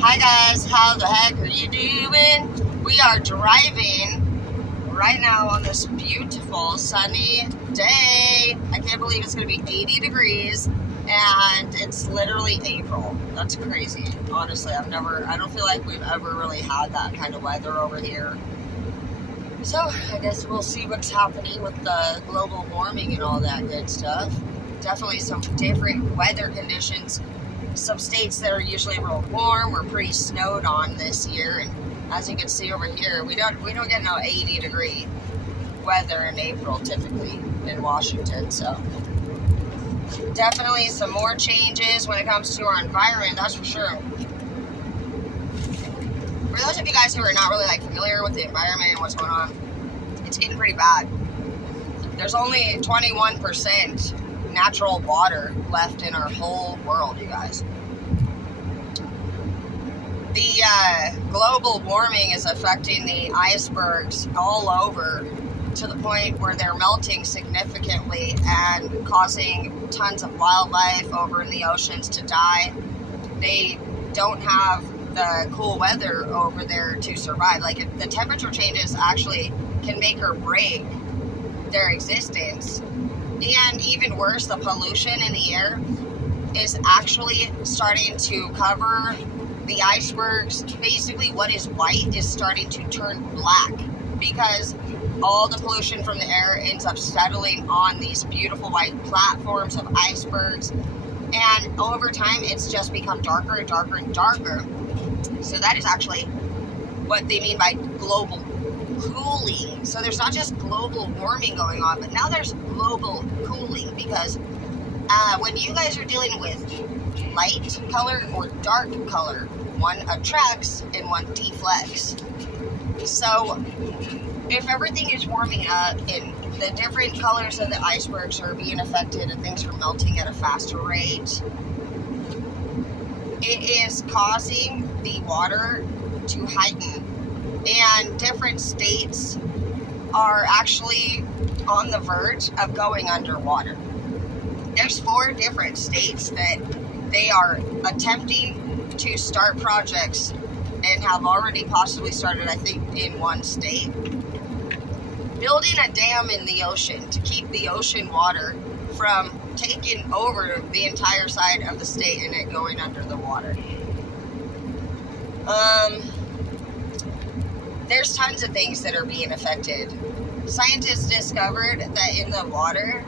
Hi guys, how the heck are you doing? We are driving right now on this beautiful sunny day. I can't believe it's going to be 80 degrees and it's literally April. That's crazy. Honestly, I don't feel like we've ever really had that kind of weather over here. So I guess we'll see what's happening with the global warming and all that good stuff. Definitely some different weather conditions. Some states that are usually real warm were pretty snowed on this year, and as you can see over here, we don't get no 80-degree weather in April typically in Washington. So definitely some more changes when it comes to our environment, that's for sure. For those of you guys who are not really familiar with the environment and what's going on, it's getting pretty bad. There's only 21% natural water left in our whole world, you guys. The global warming is affecting the icebergs all over to the point where they're melting significantly and causing tons of wildlife over in the oceans to die. They don't have the cool weather over there to survive. The temperature changes actually can make or break their existence. And even worse, the pollution in the air is actually starting to cover the icebergs. Basically, what is white is starting to turn black because all the pollution from the air ends up settling on these beautiful white platforms of icebergs. And over time, it's just become darker and darker and darker. So that is actually what they mean by global cooling. So there's not just global warming going on, but now there's global cooling because when you guys are dealing with light color or dark color, one attracts and one deflects. So if everything is warming up and the different colors of the icebergs are being affected and things are melting at a faster rate, it is causing the water to heighten. And different states are actually on the verge of going underwater. There's 4 different states that they are attempting to start projects and have already possibly started, I think, in one state. Building a dam in the ocean to keep the ocean water from taking over the entire side of the state and it going under the water. There's tons of things that are being affected. Scientists discovered that in the water,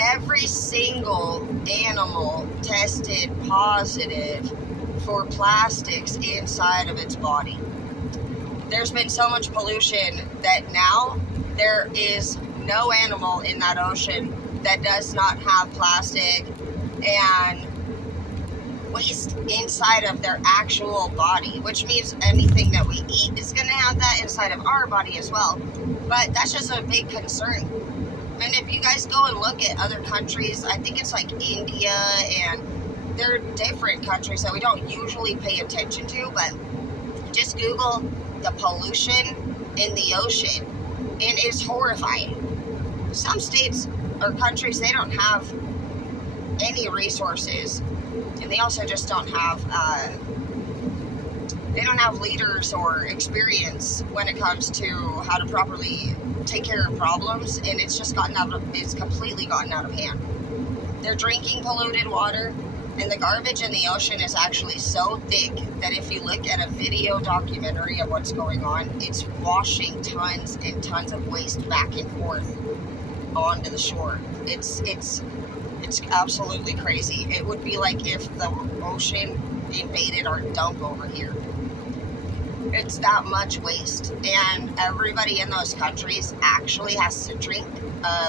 every single animal tested positive for plastics inside of its body. There's been so much pollution that now there is no animal in that ocean that does not have plastic and waste inside of their actual body, which means anything that we eat is going to have that inside of our body as well. But that's just a big concern. And if you guys go and look at other countries, I think it's like India, and there are different countries that we don't usually pay attention to, but just Google the pollution in the ocean and it's horrifying. Some states or countries, they don't have any resources, and they also just don't have leaders or experience when it comes to how to properly take care of problems, and it's completely gotten out of hand. They're drinking polluted water, and the garbage in the ocean is actually so thick that if you look at a video documentary of what's going on, it's washing tons and tons of waste back and forth onto the shore. It's absolutely crazy. It would be like if the ocean invaded our dump over here. It's that much waste, and everybody in those countries actually has to drink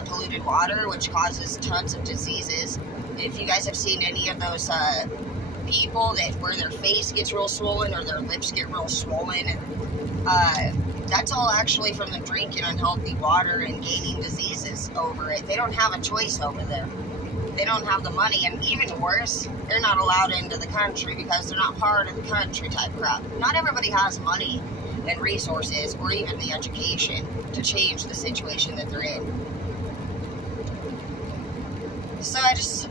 polluted water, which causes tons of diseases. If you guys have seen any of those people where their face gets real swollen or their lips get real swollen, that's all actually from the drinking unhealthy water and gaining diseases over it. They don't have a choice over there. They don't have the money, and even worse, they're not allowed into the country because they're not part of the country type crap. Not everybody has money and resources or even the education to change the situation that they're in. So I just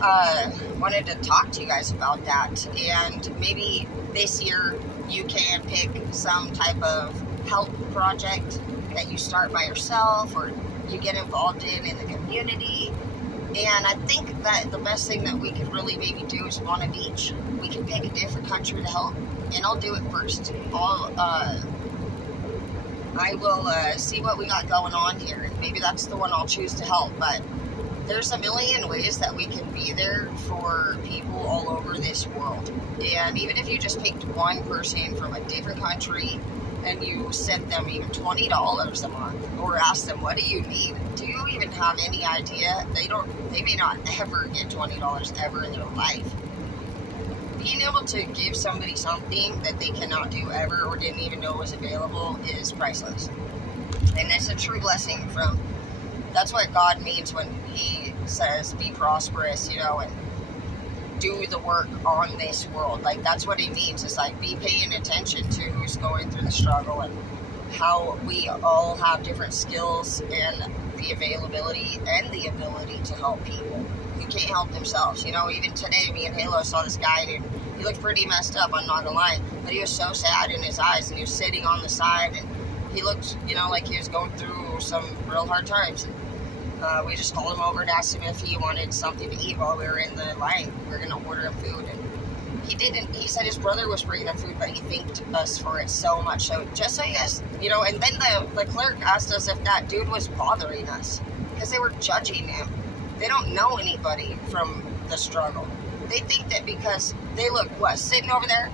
wanted to talk to you guys about that, and maybe this year you can pick some type of help project that you start by yourself or you get involved in the community. And I think that the best thing that we could really maybe do is one of each. We can pick a different country to help, and I'll do it first. I will see what we got going on here, and maybe that's the one I'll choose to help. But there's a million ways that we can be there for people all over this world. And even if you just picked one person from a different country and you sent them even $20 a month, or asked them, what do you need? Do you even have any idea? They may not ever get $20 ever in their life. Being able to give somebody something that they cannot do ever or didn't even know was available is priceless. And it's a true blessing from, that's what God means when he says, be prosperous, and do the work on this world. Like, that's what he means. It's like, be paying attention to who's going through the struggle and how we all have different skills and the availability and the ability to help people who can't help themselves. Even today, me and Halo saw this guy, and he looked pretty messed up, I'm not gonna lie, but he was so sad in his eyes, and he was sitting on the side, and he looked, like he was going through some real hard times. We just called him over and asked him if he wanted something to eat while we were in the line. We were gonna order him food, and he didn't. He said his brother was bringing him food, but he thanked us for it so much. So just so you guys, and then the clerk asked us if that dude was bothering us because they were judging him. They don't know anybody from the struggle. They think that because they look, sitting over there?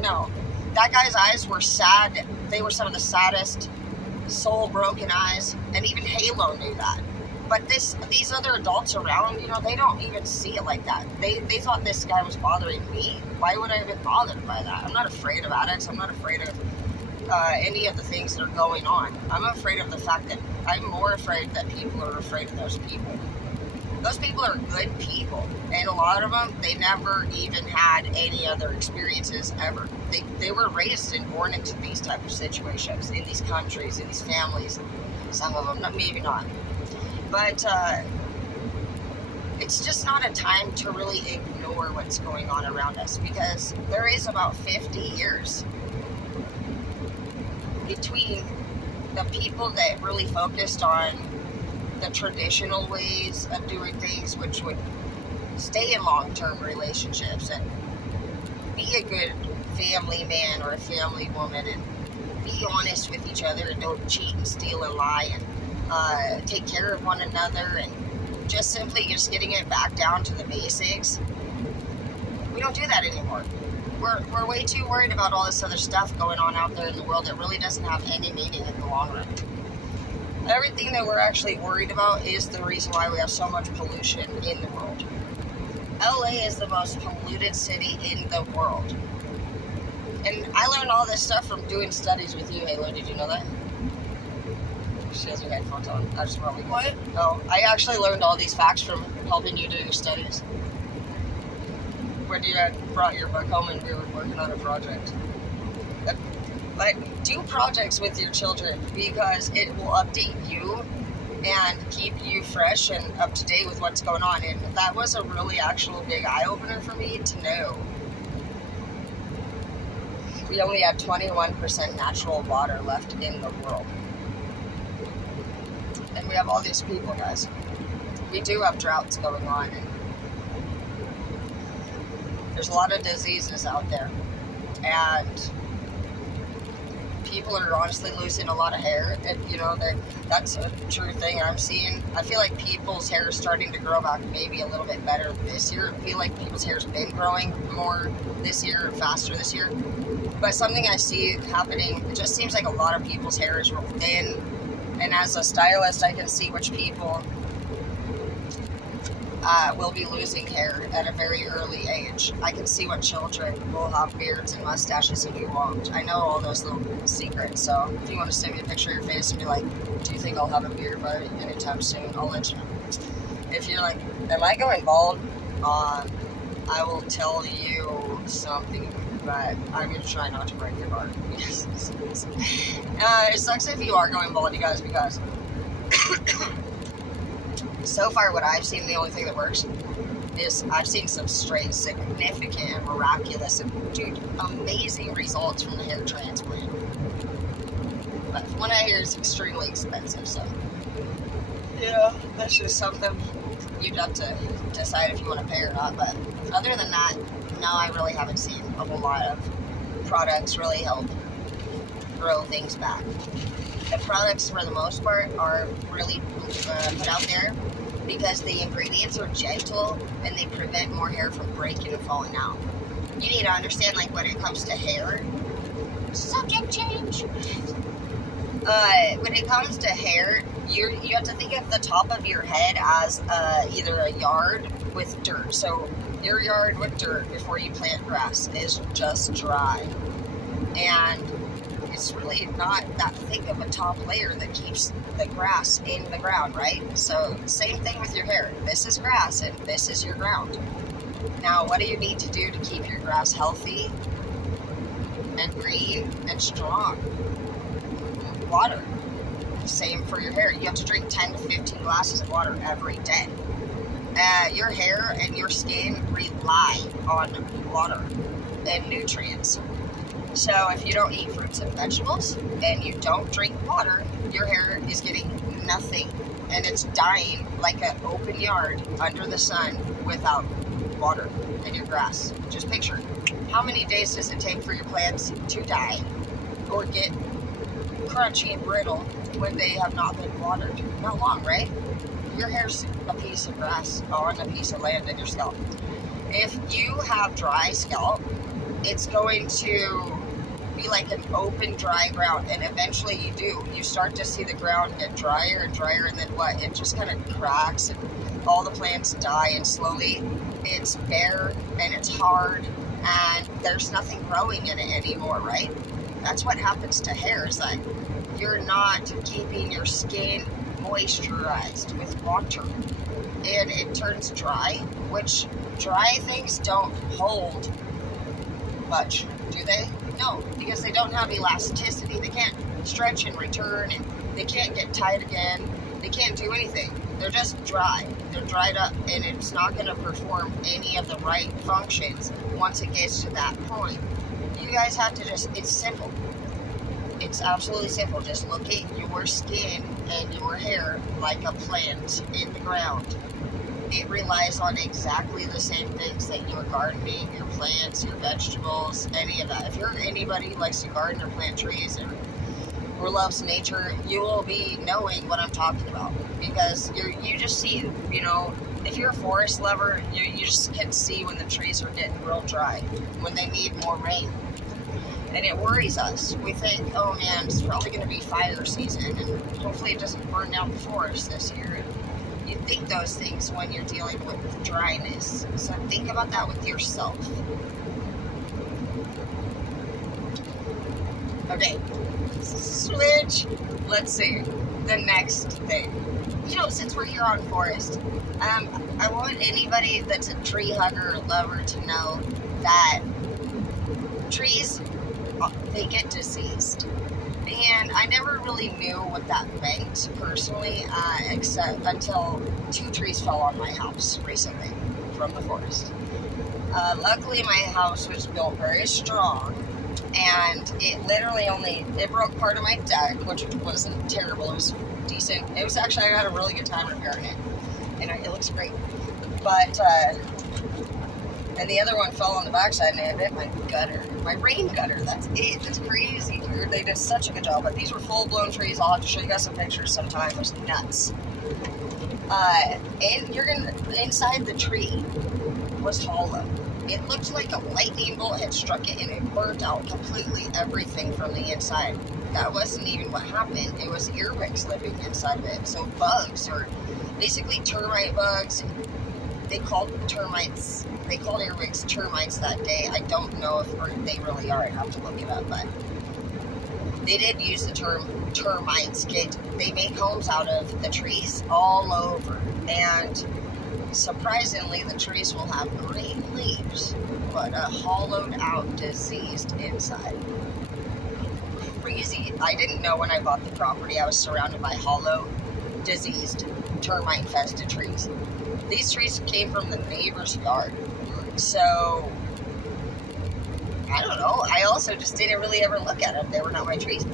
No. That guy's eyes were sad. They were some of the saddest, soul-broken eyes, and even Halo knew that. But these other adults around, they don't even see it like that. They thought this guy was bothering me. Why would I have been bothered by that? I'm not afraid of addicts. I'm not afraid of any of the things that are going on. I'm afraid of the fact that I'm more afraid that people are afraid of those people. Those people are good people, and a lot of them, they never even had any other experiences ever. They were raised and born into these type of situations, in these countries, in these families. Some of them, maybe not. But it's just not a time to really ignore what's going on around us, because there is about 50 years between the people that really focused on the traditional ways of doing things, which would stay in long-term relationships and be a good family man or a family woman and be honest with each other and don't cheat and steal and lie and take care of one another and just getting it back down to the basics. We don't do that anymore. We're way too worried about all this other stuff going on out there in the world that really doesn't have any meaning in the long run. Everything that we're actually worried about is the reason why we have so much pollution in the world. LA is the most polluted city in the world. And I learned all this stuff from doing studies with you, Halo. Did you know that? She has her headphones on. I just probably What? No, I actually learned all these facts from helping you do your studies. When you had brought your book home and we were working on a project. But do projects with your children, because it will update you and keep you fresh and up to date with what's going on. And that was a really actual big eye-opener for me to know. We only had 21% natural water left in the world. And we have all these people, guys. We do have droughts going on. And there's a lot of diseases out there. And people are honestly losing a lot of hair, and that's a true thing I'm seeing. I feel like people's hair is starting to grow back maybe a little bit better this year. I feel like people's hair's been growing more this year, faster this year. But something I see happening, it just seems like a lot of people's hair is real thin, and as a stylist, I can see which people will be losing hair at a very early age. I can see what children will have beards and mustaches and who won't. I know all those little secrets, so if you want to send me a picture of your face and be like, do you think I'll have a beard by anytime soon, I'll let you know. If you're like, am I going bald? I will tell you something, but I'm going to try not to break your heart. It sucks if you are going bald, you guys, because So far, what I've seen, the only thing that works is I've seen some straight significant and miraculous and, dude, amazing results from the hair transplant. But from what I hear, it's extremely expensive, so yeah, that's just something you'd have to decide if you want to pay or not. But other than that, no, I really haven't seen a whole lot of products really help grow things back. The products, for the most part, are really put out there because the ingredients are gentle and they prevent more hair from breaking and falling out. You need to understand, like, when it comes to hair, subject change. When it comes to hair, you have to think of the top of your head as either a yard with dirt. So your yard with dirt before you plant grass is just dry. And it's really not that thick of a top layer that keeps the grass in the ground, right? So same thing with your hair. This is grass and this is your ground. Now, what do you need to do to keep your grass healthy and green and strong? Water. Same for your hair. You have to drink 10 to 15 glasses of water every day. Your hair and your skin rely on water and nutrients. So if you don't eat fruits and vegetables and you don't drink water, your hair is getting nothing. And it's dying like an open yard under the sun without water and your grass. Just picture, how many days does it take for your plants to die or get crunchy and brittle when they have not been watered? Not long, right? Your hair's a piece of grass on a piece of land in your scalp. If you have dry scalp, it's going to be like an open, dry ground, and eventually you start to see the ground get drier and drier, and then what? It just kind of cracks and all the plants die, and slowly it's bare and it's hard and there's nothing growing in it anymore, right? That's what happens to hair, is that you're not keeping your skin moisturized with water and it turns dry, which dry things don't hold much, do they? No, because they don't have elasticity. They can't stretch and return, and they can't get tight again. They can't do anything. They're just dry. They're dried up, and it's not going to perform any of the right functions once it gets to that point. You guys have to it's simple. It's absolutely simple. Just look at your skin and your hair like a plant in the ground. It relies on exactly the same things that your gardening, your plants, your vegetables, any of that. If you're anybody who likes to garden or plant trees or loves nature, you will be knowing what I'm talking about, because you just see, if you're a forest lover, you just can see when the trees are getting real dry, when they need more rain. And it worries us. We think, oh man, it's probably going to be fire season, and hopefully it doesn't burn down the forest this year. You think those things when you're dealing with dryness. So think about that with yourself. Okay, switch. Let's see. The next thing. Since we're here on forest, I want anybody that's a tree hugger or lover to know that trees, they get diseased. And I never really knew what that meant personally, except until 2 trees fell on my house recently from the forest. Luckily, my house was built very strong, and it literally it broke part of my deck, which wasn't terrible. It was decent. It was actually, I had a really good time repairing it, and it looks great. But, and the other one fell on the backside and it hit my gutter. My rain gutter, that's it. That's crazy, dude. They did such a good job. But these were full-blown trees. I'll have to show you guys some pictures sometime. It was nuts. And inside the tree was hollow. It looked like a lightning bolt had struck it, and it burnt out completely everything from the inside. That wasn't even what happened. It was earwigs living inside of it. So bugs, or basically termite bugs. They called earwigs termites that day. I don't know if they really are. I'd have to look it up, but they did use the term termites. They make homes out of the trees all over, and surprisingly, the trees will have green leaves, but a hollowed out, diseased inside. Crazy. I didn't know when I bought the property I was surrounded by hollow, diseased termite infested trees. These trees came from the neighbor's yard. So, I don't know. I also just didn't really ever look at them. They were not my trees.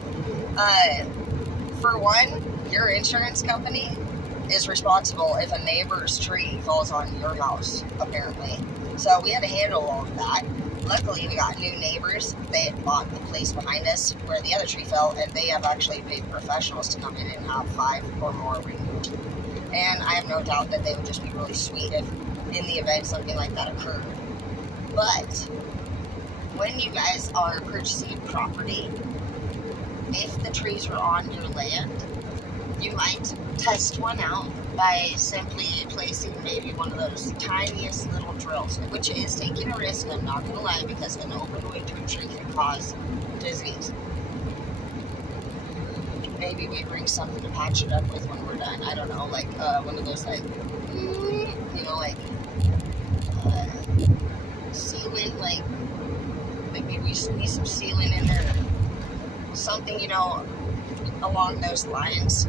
For one, your insurance company is responsible if a neighbor's tree falls on your house, apparently. So we had to handle all of that. Luckily, we got new neighbors. They had bought the place behind us where the other tree fell, and they have actually paid professionals to come in and have 5 or more removed. And I have no doubt that they would just be really sweet if, in the event something like that occurred. But when you guys are purchasing property, if the trees are on your land, you might test one out by simply placing maybe one of those tiniest little drills, which is taking a risk, I'm not going to lie, because an overwintering tree can cause disease. Maybe we bring something to patch it up with when we're done. I don't know, like one of those, like, like sealant, like maybe we need some sealant in there. Something, along those lines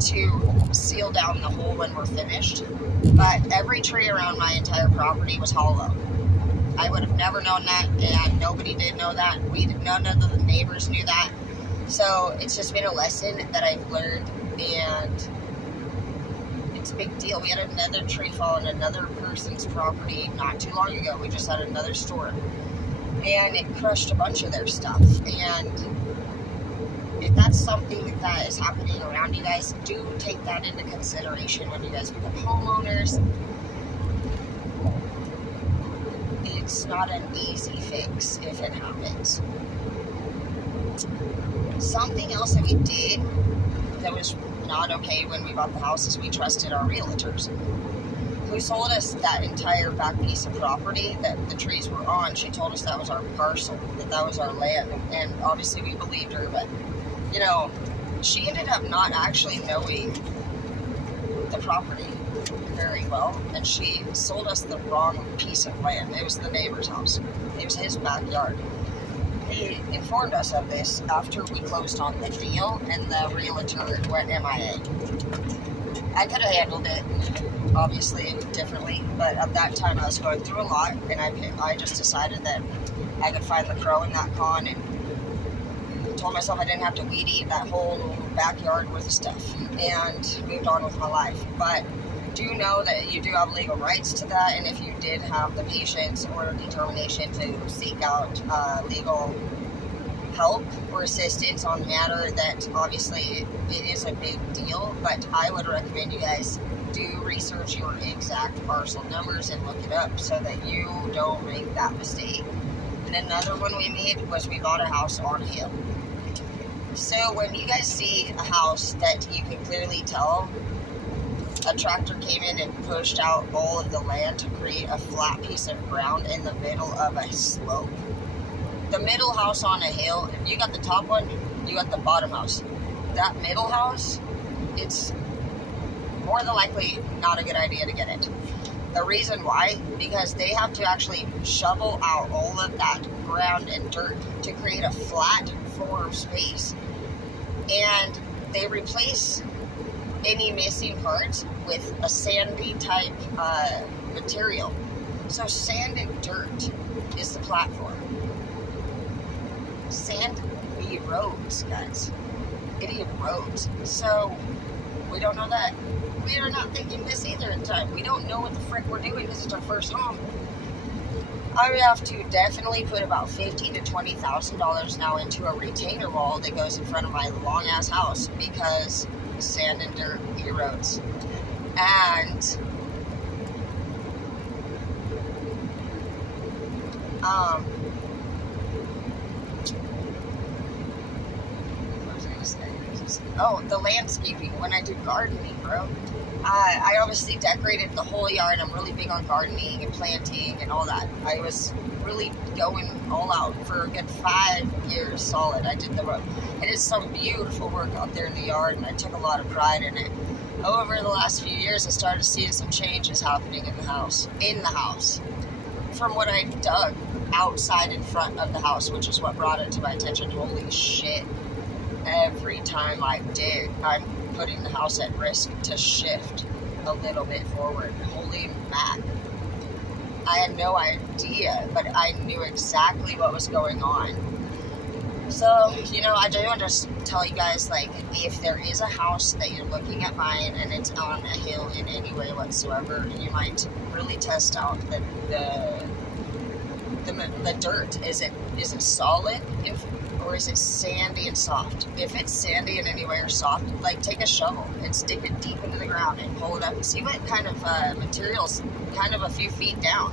to seal down the hole when we're finished. But every tree around my entire property was hollow. I would have never known that, and nobody did know that. None of the neighbors knew that. So it's just been a lesson that I've learned, and it's a big deal. We had another tree fall on another person's property not too long ago. We just had another storm, and it crushed a bunch of their stuff. And if that's something that is happening around you guys, do take that into consideration when you guys become homeowners. It's not an easy fix if it happens. Something else that we did that was not okay when we bought the house is we trusted our realtors. Who sold us that entire back piece of property that the trees were on. She told us that was our parcel, that was our land, and obviously we believed her, but she ended up not actually knowing the property very well, and she sold us the wrong piece of land. It was the neighbor's house. It was his backyard. He informed us of this after we closed on the deal, and the realtor went MIA. I could have handled it, obviously, differently, but at that time I was going through a lot, and I just decided that I could find the crow in that con, and told myself I didn't have to weed eat that whole backyard worth of stuff, and moved on with my life. But do know that you do have legal rights to that, and if you did have the patience or determination to seek out legal help or assistance on the matter, that obviously it is a big deal, but I would recommend you guys do research your exact parcel numbers and look it up so that you don't make that mistake. And another one we made was we bought a house on a hill. So when you guys see a house that you can clearly tell a tractor came in and pushed out all of the land to create a flat piece of ground in the middle of a slope. The middle house on a hill, if you got the top one, you got the bottom house. That middle house, it's more than likely not a good idea to get it. The reason why, because they have to actually shovel out all of that ground and dirt to create a flat form space. And they replace any missing parts with a sandy type material. So sand and dirt is the platform. Sand erodes, guys. It erodes. So we don't know that. We are not thinking this either in time. We don't know what the frick we're doing because it's our first home. I would have to definitely put about $15,000 to $20,000 now into a retainer wall that goes in front of my long ass house because sand and dirt erodes. And what was I gonna say? Oh, the landscaping. When I do gardening, bro, I obviously decorated the whole yard. I'm really big on gardening and planting and all that. I was really going all out for a good 5 years solid. I did some beautiful work out there in the yard, and I took a lot of pride in it. Over the last few years, I started seeing some changes happening in the house. From what I dug outside in front of the house, which is what brought it to my attention. Holy shit. Every time I dig, I'm putting the house at risk to shift a little bit forward. Holy mac. I had no idea, but I knew exactly what was going on. So, I do want to tell you guys, like, if there is a house that you're looking at buying and it's on a hill in any way whatsoever, you might really test out the dirt. Is it solid or is it sandy and soft? If it's sandy in any way or soft, like, take a shovel and stick it deep into the ground and pull it up and see what kind of materials kind of a few feet down.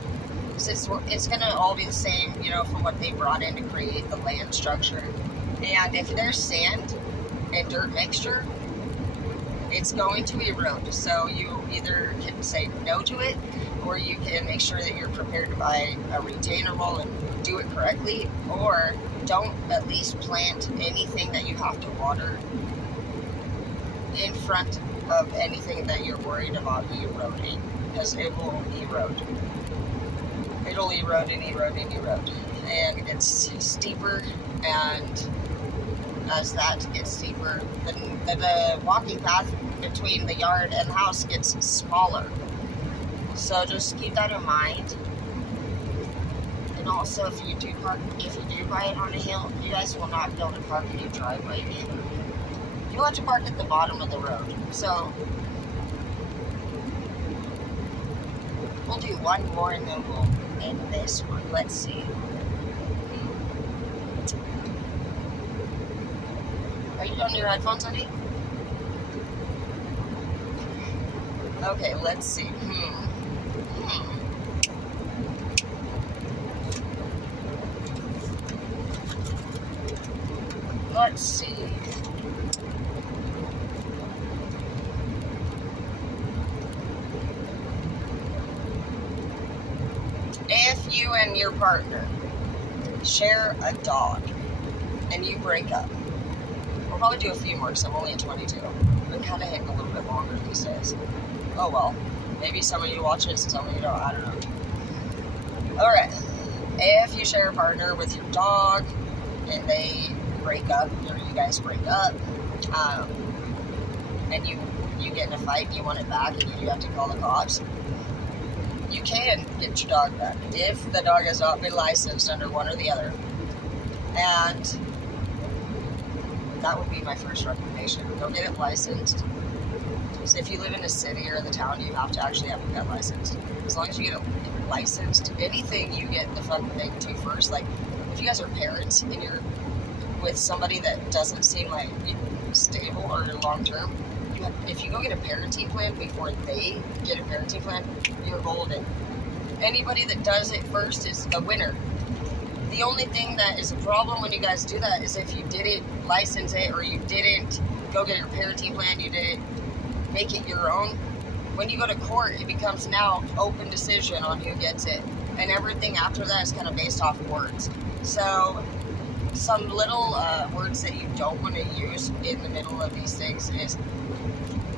So it's going to all be the same, from what they brought in to create the land structure. And if there's sand and dirt mixture, it's going to erode. So you either can say no to it, or you can make sure that you're prepared to buy a retainer wall and do it correctly, or don't at least plant anything that you have to water in front of anything that you're worried about eroding, because it will erode. It'll erode and erode and erode. And it gets steeper, and as that gets steeper, the walking path between the yard and the house gets smaller. So just keep that in mind. And also, if you do buy it on a hill, you guys will not be able to park in your driveway either. You'll have to park at the bottom of the road. So we'll do one more and then we'll end this one. Let's see. Are you on your headphones, honey? Okay, let's see. Let's see. If you and your partner share a dog and you break up, we'll probably do a few more because I'm only at 22. I'm kind of hitting a little bit longer these days. Oh well. Maybe some of you watch it, some of you don't. I don't know. Alright. If you share a partner with your dog and they break up, or you guys break up, and you get in a fight and you want it back and you have to call the cops, you can get your dog back if the dog has not been licensed under one or the other. And that would be my first recommendation. Go get it licensed. So if you live in a city or the town, you have to actually have a pet license. As long as you get it licensed, anything you get the fucking thing to first. Like, if you guys are parents and you're with somebody that doesn't seem like stable or long term, if you go get a parenting plan before they get a parenting plan, you're golden. Anybody that does it first is a winner. The only thing that is a problem when you guys do that is if you didn't license it, or you didn't go get your parenting plan, you didn't make it your own. When you go to court, it becomes now open decision on who gets it. And everything after that is kind of based off words. So some little words that you don't want to use in the middle of these things is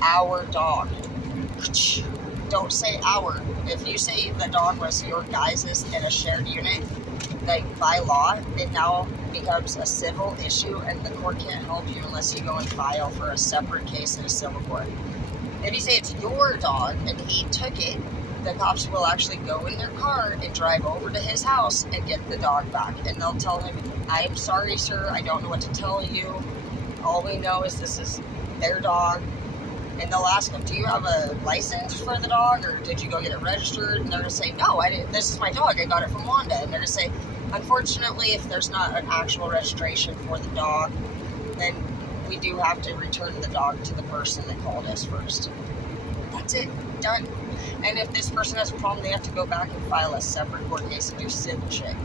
our dog. Don't say our. If you say the dog was your guys' in a shared unit, like by law, it now becomes a civil issue and the court can't help you unless you go and file for a separate case in a civil court. If you say it's your dog and he took it, the cops will actually go in their car and drive over to his house and get the dog back. And they'll tell him, I'm sorry, sir, I don't know what to tell you. All we know is this is their dog. And they'll ask him, do you have a license for the dog, or did you go get it registered? And they're going to say, no, I didn't. This is my dog. I got it from Wanda. And they're going to say, unfortunately, if there's not an actual registration for the dog, then we do have to return the dog to the person that called us first. That's it. Done. And if this person has a problem, they have to go back and file a separate court case and do civil shit.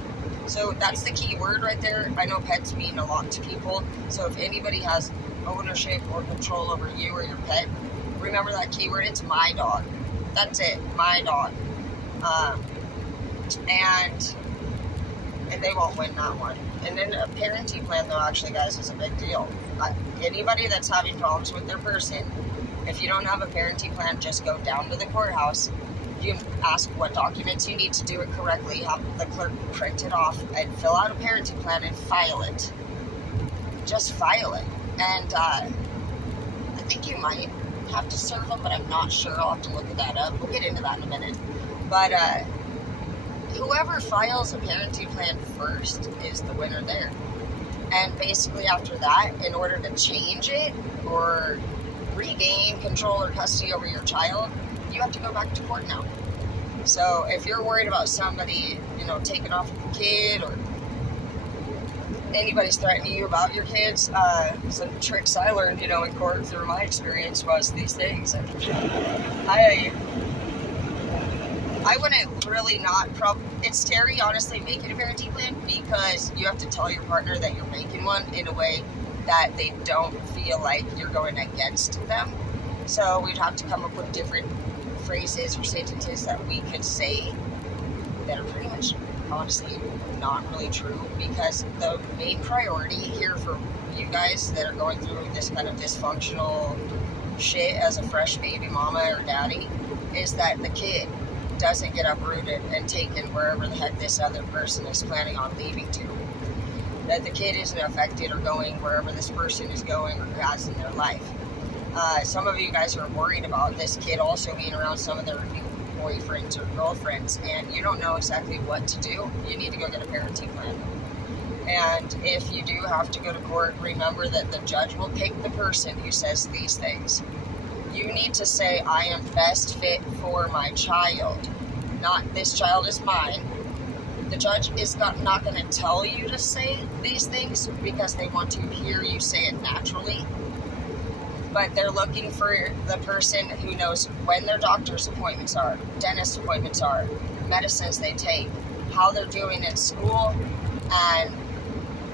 So that's the key word right there. I know pets mean a lot to people. So if anybody has ownership or control over you or your pet, remember that keyword. It's my dog. That's it. My dog. And they won't win that one. And then a parenting plan, though, actually, guys, is a big deal. Anybody that's having problems with their person, if you don't have a parenting plan, just go down to the courthouse. You can ask what documents you need to do it correctly, have the clerk print it off, and fill out a parenting plan and file it. Just file it. And I think you might have to serve them, but I'm not sure. I'll have to look at that up. We'll get into that in a minute. But whoever files a parenting plan first is the winner there. And basically after that, in order to change it or regain control or custody over your child, you have to go back to court now. So if you're worried about somebody, taking off with the kid, or anybody's threatening you about your kids, some tricks I learned, in court through my experience was these things. And I wouldn't really it's scary, honestly, making a parenting plan, because you have to tell your partner that you're making one in a way that they don't feel like you're going against them. So we'd have to come up with different phrases or sentences that we could say that are pretty much, honestly, not really true, because the main priority here for you guys that are going through this kind of dysfunctional shit as a fresh baby mama or daddy is that the kid doesn't get uprooted and taken wherever the heck this other person is planning on leaving to. That the kid isn't affected or going wherever this person is going or has in their life. Some of you guys are worried about this kid also being around some of their new boyfriends or girlfriends, and you don't know exactly what to do. You need to go get a parenting plan. And if you do have to go to court, remember that the judge will pick the person who says these things. You need to say, I am best fit for my child, not this child is mine. The judge is not going to tell you to say these things because they want to hear you say it naturally. But they're looking for the person who knows when their doctor's appointments are, dentist appointments are, medicines they take, how they're doing in school, and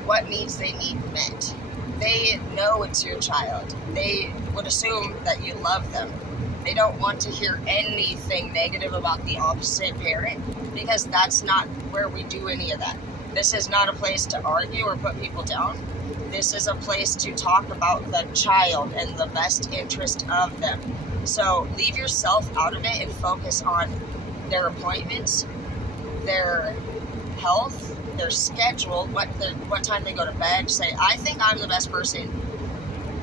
what needs they need met. They know it's your child. They would assume that you love them. They don't want to hear anything negative about the opposite parent, because that's not where we do any of that. This is not a place to argue or put people down. This is a place to talk about the child and the best interest of them. So leave yourself out of it and focus on their appointments, their health, their schedule, what time they go to bed. Say, I think I'm the best person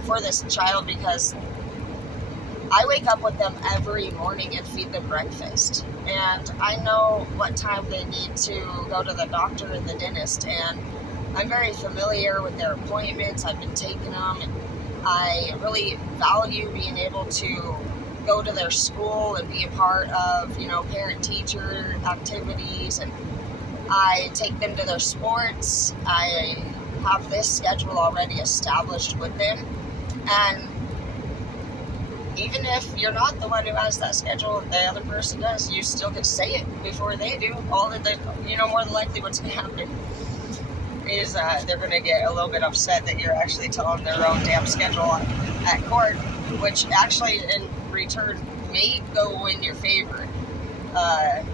for this child because I wake up with them every morning and feed them breakfast. And I know what time they need to go to the doctor and the dentist. And I'm very familiar with their appointments. I've been taking them. And I really value being able to go to their school and be a part of, parent-teacher activities. And I take them to their sports. I have this schedule already established with them. And even if you're not the one who has that schedule, the other person does, you still can say it before they do. All that more than likely what's going to happen is they're going to get a little bit upset that you're actually telling their own damn schedule at court, which actually in return may go in your favor.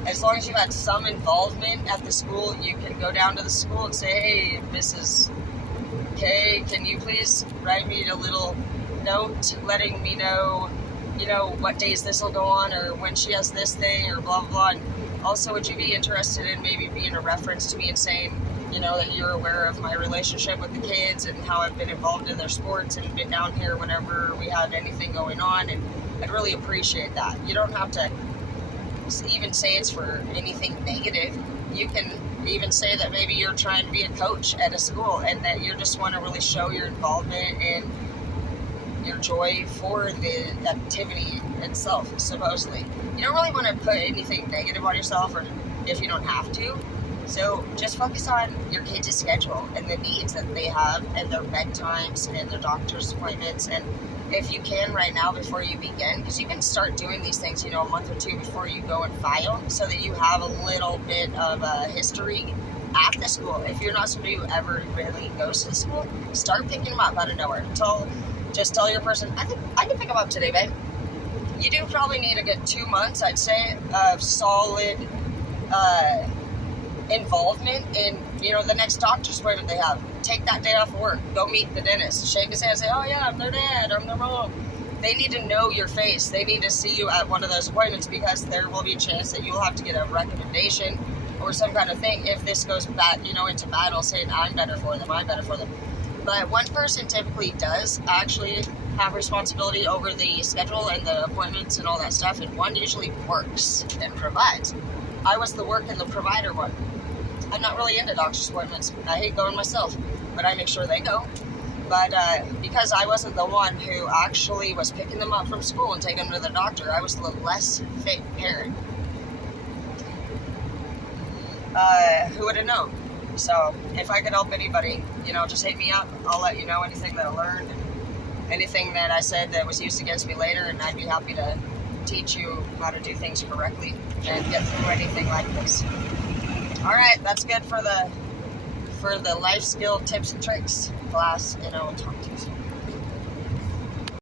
As long as you had some involvement at the school, you can go down to the school and say, hey, Mrs. K, can you please write me a little note letting me know, what days this will go on, or when she has this thing, or blah, blah, blah. And also, would you be interested in maybe being a reference to me and saying, that you're aware of my relationship with the kids and how I've been involved in their sports and been down here whenever we had anything going on, and I'd really appreciate that. You don't have to even say it's for anything negative. You can even say that maybe you're trying to be a coach at a school and that you just want to really show your involvement and your joy for the activity itself, supposedly. You don't really want to put anything negative on yourself, or if you don't have to. So just focus on your kids' schedule and the needs that they have and their bedtimes and their doctor's appointments. And if you can right now before you begin, because you can start doing these things, a month or two before you go and file, so that you have a little bit of a history at the school. If you're not somebody who ever really goes to the school, start picking them up out of nowhere. Just tell your person, I think I can pick them up today, babe. You do probably need a good 2 months, I'd say, of solid involvement in, the next doctor's appointment they have. Take that day off of work. Go meet the dentist. Shake his hand. Say, oh yeah, I'm their dad. I'm their mom. They need to know your face. They need to see you at one of those appointments, because there will be a chance that you'll have to get a recommendation or some kind of thing if this goes back, into battle, saying I'm better for them. But one person typically does actually have responsibility over the schedule and the appointments and all that stuff, and one usually works and provides. I was the work and the provider one. I'm not really into doctor's appointments. I hate going myself, but I make sure they go. But because I wasn't the one who actually was picking them up from school and taking them to the doctor, I was the less fit parent. Who would have known? So if I could help anybody, just hit me up. I'll let you know anything that I learned, anything that I said that was used against me later, and I'd be happy to teach you how to do things correctly and get through anything like this. All right, that's good for the life skill tips and tricks class, and I will talk to you soon.